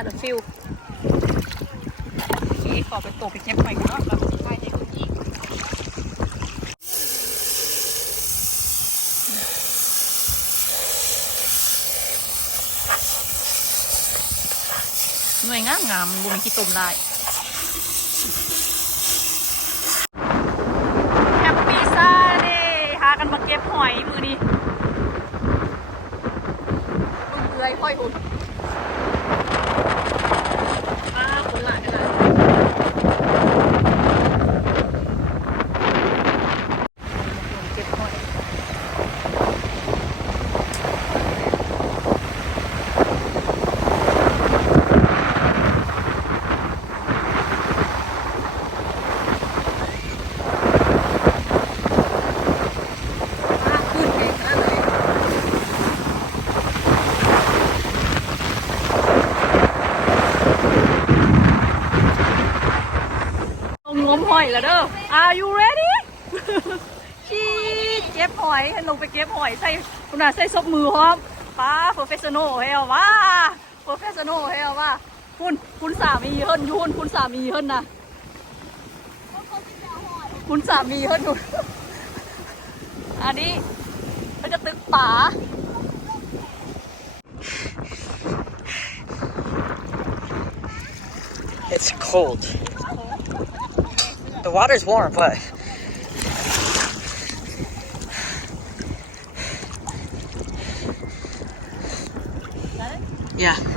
าดฟิลโอเคขอไปตกไปเก็บหอยกันเนาะแล้วก็ไปในคุณอีกหน่วยงามงามบุมีขี้ตุ่มลายแฮปปี้ซ่าเด้หากันมาเก็บหอยมือนี้มึงเอื้อยค่อยหุ่นอ้าวคนละกันละเก็บหอยอ้าวขึ้นเองนั่นเลยล งมหอยแล้วเด้อ Are you ready ชีเก็บหอยให้ลงไปเก็บหอยใส่คุณอาใส่ซบมือพร้อมป้า professional เฮลว่า professional เฮลว่าคุณคุณสามีเฮิรนยุนคุณสามีเฮิรนนะคุณสามีเฮิรนอยู่อันนี้มันจะตึกป่า It's cold. The water's warm, but yeah.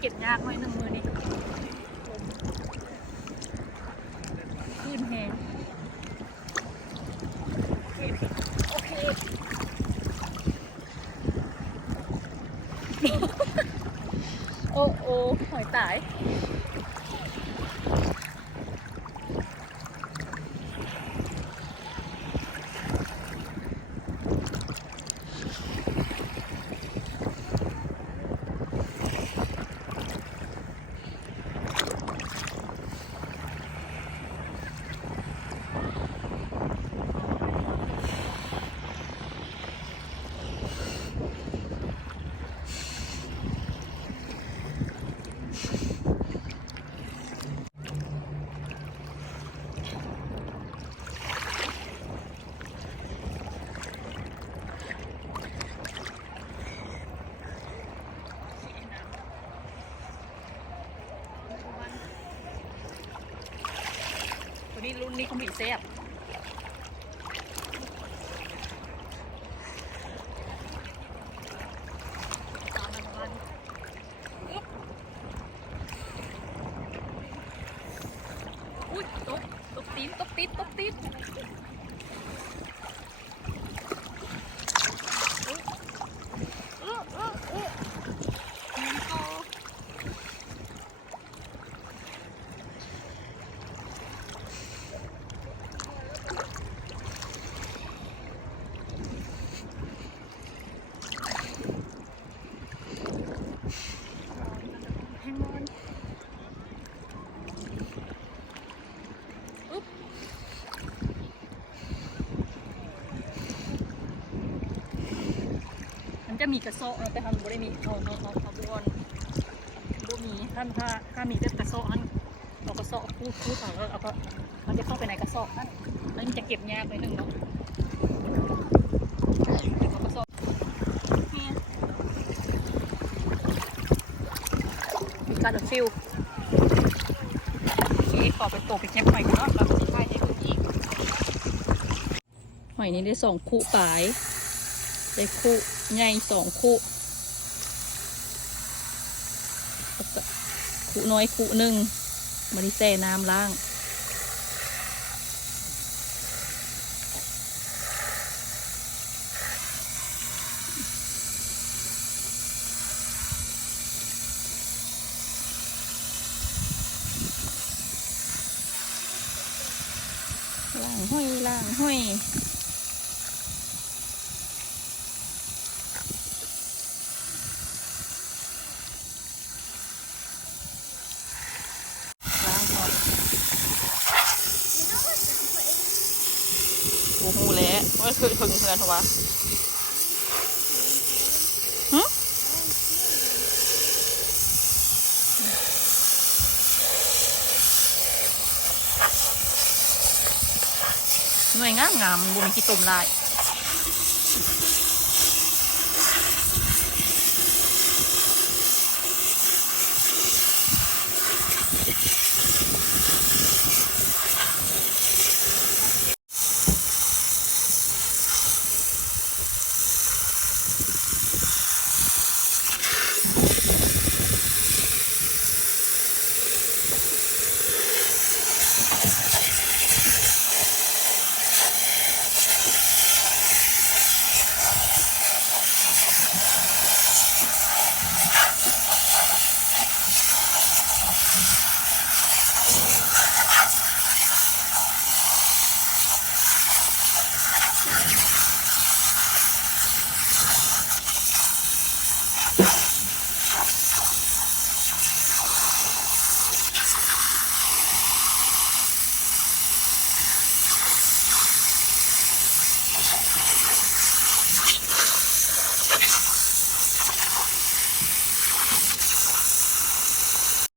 เก็บยากหน่อยหนึ่งมือนี่ขึ้นแฮงโอเค โอ้โอ้หอยตาย นี้เขามีแซ่บอึ๊บอุ้ยตกตกตีนตกตีนตกตีนอื้ออื้ออื้อมีโต แฮงมอนอุ๊บ มีกระเซาะแต่ทำบ่ได้มีเอาเอาเอาเอาบวนบ่มีท่านถ้าถ้ามีแต่กระเซาะอันเอากระเซาะคูดคูดเอาแล้วเอาก็มันจะเข้าไปในกระเซาะนั่นมันจะเก็บยากไปหนึ่งเนาะกาะเนี่ยมีการดฟิลโอเคขอไปตกไปเก็บหอยกันเนาะแล้วก็จะถ่ายให้ดูอีกหอยนี้ได้สองคู่ปลาย ได้คู่ใหญ่สองคู่คู่น้อยคู่หนึ่งมาดิแซ่น้ำล้างล่างห้อยล่างห้อยล้างห้อยโอ้โหแล้วว่า คือถึงเพื่อนเหรอวะหึหน่วยงามงามบุมีขี้ตุ่มลาย